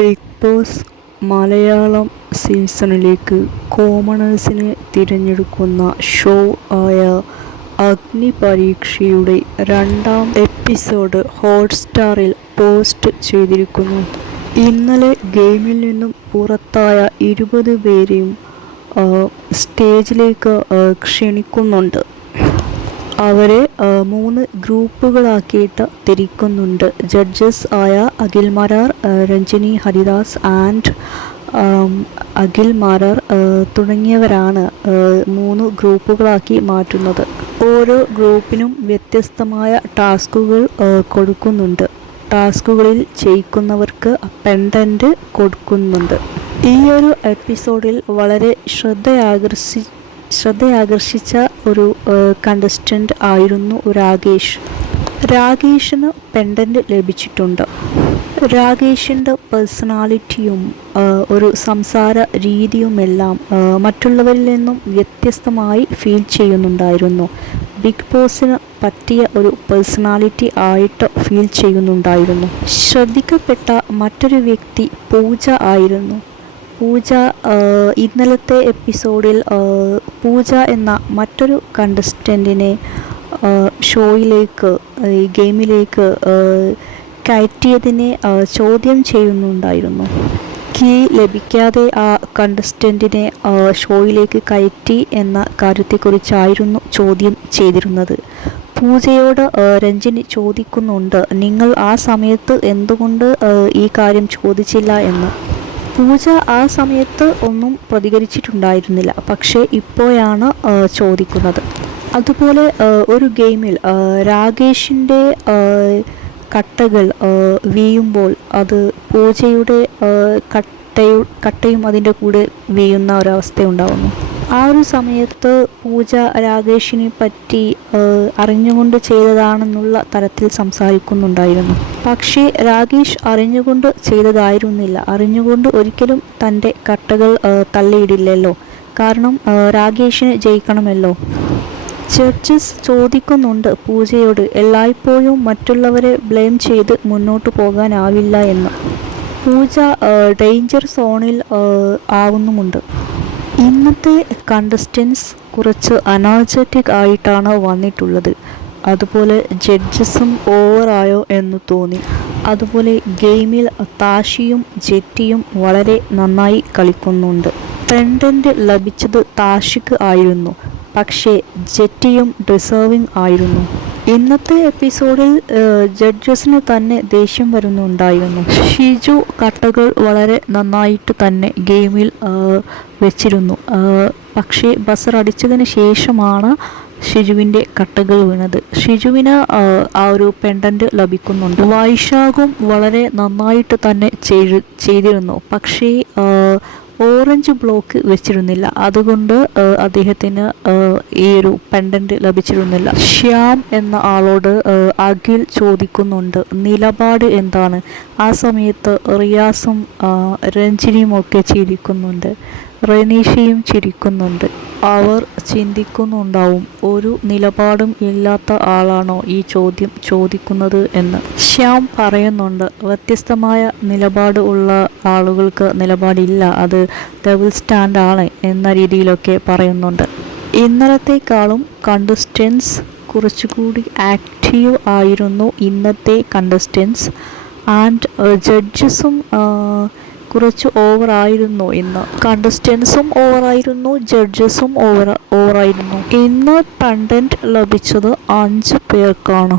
Big boss Malayalam സീസണിലേക്ക് കോമണേഴ്സിനെ തിരഞ്ഞെടുക്കുന്ന show ആയ അഗ്നിപരീക്ഷയുടെ 2ാം episode ഹോട്ട്സ്റ്റാറിൽ post ചെയ്തിരിക്കുന്നു. ഇന്നലെ ഗെയിമിൽ നിന്നും പുറത്തായ 20 പേരെയും സ്റ്റേജിലേക്ക് ക്ഷണിക്കുന്നുണ്ട്. അവരെ 3 ഗ്രൂപ്പുകളാക്കിയിട്ട് തിരിക്കുന്നുണ്ട്. ജഡ്ജസ് ആയ അഖിൽ മാരാർ, രഞ്ജിനി ഹരിദാസ് ആൻഡ് അഖിൽ മാരാർ തുടങ്ങിയവരാണ് 3 ഗ്രൂപ്പുകളാക്കി മാറ്റുന്നത്. ഓരോ ഗ്രൂപ്പിനും വ്യത്യസ്തമായ ടാസ്കുകൾ കൊടുക്കുന്നുണ്ട്. ടാസ്കുകളിൽ ജയിക്കുന്നവർക്ക് പെൻഡന്റ് കൊടുക്കുന്നുണ്ട്. ഈ ഒരു എപ്പിസോഡിൽ വളരെ ശ്രദ്ധയാകർഷിച്ച ഒരു കണ്ടസ്റ്റൻ്റ് ആയിരുന്നു രാകേഷിന് പെൻഡന്റ് ലഭിച്ചിട്ടുണ്ട്. രാകേഷിൻ്റെ പേഴ്സണാലിറ്റിയും ഒരു സംസാര രീതിയുമെല്ലാം മറ്റുള്ളവരിൽ നിന്നും വ്യത്യസ്തമായി ഫീൽ ചെയ്യുന്നുണ്ടായിരുന്നു. ബിഗ് ബോസിന് പറ്റിയ ഒരു പേഴ്സണാലിറ്റി ആയിട്ട് ഫീൽ ചെയ്യുന്നുണ്ടായിരുന്നു. ശ്രദ്ധിക്കപ്പെട്ട മറ്റൊരു വ്യക്തി പൂജ ആയിരുന്നു. ഇന്നലത്തെ എപ്പിസോഡിൽ പൂജ എന്ന മറ്റൊരു കണ്ടസ്റ്റൻറ്റിനെ ഗെയിമിലേക്ക് കയറ്റിയതിനെ ചോദ്യം ചെയ്യുന്നുണ്ടായിരുന്നു. കീ ലഭിക്കാതെ ആ കണ്ടസ്റ്റൻറ്റിനെ ഷോയിലേക്ക് കയറ്റി എന്ന കാര്യത്തെക്കുറിച്ചായിരുന്നു ചോദ്യം ചെയ്തിരുന്നത്. പൂജയോട് രഞ്ജിനി ചോദിക്കുന്നുണ്ട്, നിങ്ങൾ ആ സമയത്ത് എന്തുകൊണ്ട് ഈ കാര്യം ചോദിച്ചില്ല എന്ന്. പൂജ ആ സമയത്ത് ഒന്നും പ്രതികരിച്ചിട്ടുണ്ടായിരുന്നില്ല, പക്ഷേ ഇപ്പോഴാണ് ചോദിക്കുന്നത്. അതുപോലെ ഒരു ഗെയിമിൽ രാകേഷിൻ്റെ കട്ടകൾ വീഴുമ്പോൾ അത് പൂജയുടെ കട്ടയും അതിൻ്റെ കൂടെ വീഴുന്ന ഒരവസ്ഥയുണ്ടാവുന്നു. ആ ഒരു സമയത്ത് പൂജ രാകേഷിനെ പറ്റി അറിഞ്ഞുകൊണ്ട് ചെയ്തതാണെന്നുള്ള തരത്തിൽ സംസാരിക്കുന്നുണ്ടായിരുന്നു. പക്ഷേ രാകേഷ് അറിഞ്ഞുകൊണ്ട് ചെയ്തതായിരുന്നില്ല. അറിഞ്ഞുകൊണ്ട് ഒരിക്കലും തൻ്റെ കട്ടകൾ തള്ളിയിടില്ലല്ലോ. കാരണം രാകേഷിന് ജയിക്കണമല്ലോ. ജഡ്ജസ് ചോദിക്കുന്നുണ്ട് പൂജയോട്, എല്ലായ്പ്പോഴും മറ്റുള്ളവരെ ബ്ലെയിം ചെയ്ത് മുന്നോട്ട് പോകാനാവില്ല എന്ന്. പൂജ ഡേഞ്ചർ സോണിൽ ആവുന്നുമുണ്ട്. ഇന്നത്തെ കണ്ടസ്റ്റൻസ് കുറച്ച് അനർജറ്റിക് ആയിട്ടാണ് വന്നിട്ടുള്ളത്. അതുപോലെ ജഡ്ജസും ഓവറായോ എന്ന് തോന്നി. അതുപോലെ ഗെയിമിൽ താഷിയും ജെറ്റിയും വളരെ നന്നായി കളിക്കുന്നുണ്ട്. പെൻഡന്റ് ലഭിച്ചത് താഷിക്ക് ആയിരുന്നു, പക്ഷേ ജെറ്റിയും ഡിസേർവിംഗ് ആയിരുന്നു. ഇന്നത്തെ എപ്പിസോഡിൽ ജഡ്ജസിന് തന്നെ ദേഷ്യം വരുന്നുണ്ടായിരുന്നു. ഷിജു കട്ടകൾ വളരെ നന്നായിട്ട് തന്നെ ഗെയിമിൽ വെച്ചിരുന്നു. പക്ഷേ ബസർ അടിച്ചതിന് ശേഷമാണ് ഷിജുവിൻ്റെ കട്ടകൾ വീണത്. ഷിജുവിന് ആ ഒരു പെൻഡന്റ് ലഭിക്കുന്നുണ്ട്. വൈശാഖും വളരെ നന്നായിട്ട് തന്നെ ചെയ്തിരുന്നു. പക്ഷേ ഓറഞ്ച് ബ്ലോക്ക് വെച്ചിരുന്നില്ല. അതുകൊണ്ട് അദ്ദേഹത്തിന് ഈ ഒരു പെൻഡന്റ് ലഭിച്ചിരുന്നില്ല. ശ്യാം എന്ന ആളോട് അഖിൽ ചോദിക്കുന്നുണ്ട്, നിലപാട് എന്താണ്? ആ സമയത്ത് റിയാസും രഞ്ജിനിയും ഒക്കെ ചിരിക്കുന്നുണ്ട്. റെനീഷയും ചിരിക്കുന്നുണ്ട്. അവർ ചിന്തിക്കുന്നുണ്ടാവും, ഒരു നിലപാടും ഇല്ലാത്ത ആളാണോ ഈ ചോദ്യം ചോദിക്കുന്നത് എന്ന്. ശ്യാം പറയുന്നുണ്ട്, വ്യത്യസ്തമായ നിലപാട് ഉള്ള ആളുകൾക്ക് നിലപാടില്ല, അത് ഡബിൾ സ്റ്റാൻഡ് ആണ് എന്ന രീതിയിലൊക്കെ പറയുന്നുണ്ട്. ഇന്നലത്തേക്കാളും കണ്ടസ്റ്റൻസ് കുറച്ചുകൂടി ആക്റ്റീവ് ആയിരുന്നു ഇന്നത്തെ കണ്ടസ്റ്റൻസ്. ആൻഡ് ജഡ്ജസും കുറച്ച് ഓവറായിരുന്നു. ഇന്ന് കണ്ടസ്റ്റൻസും ഓവറായിരുന്നു, ജഡ്ജസും ഓവറായിരുന്നു. ഇന്ന് പെൻഡന്റ് ലഭിച്ചത് 5 പേർക്കാണ്.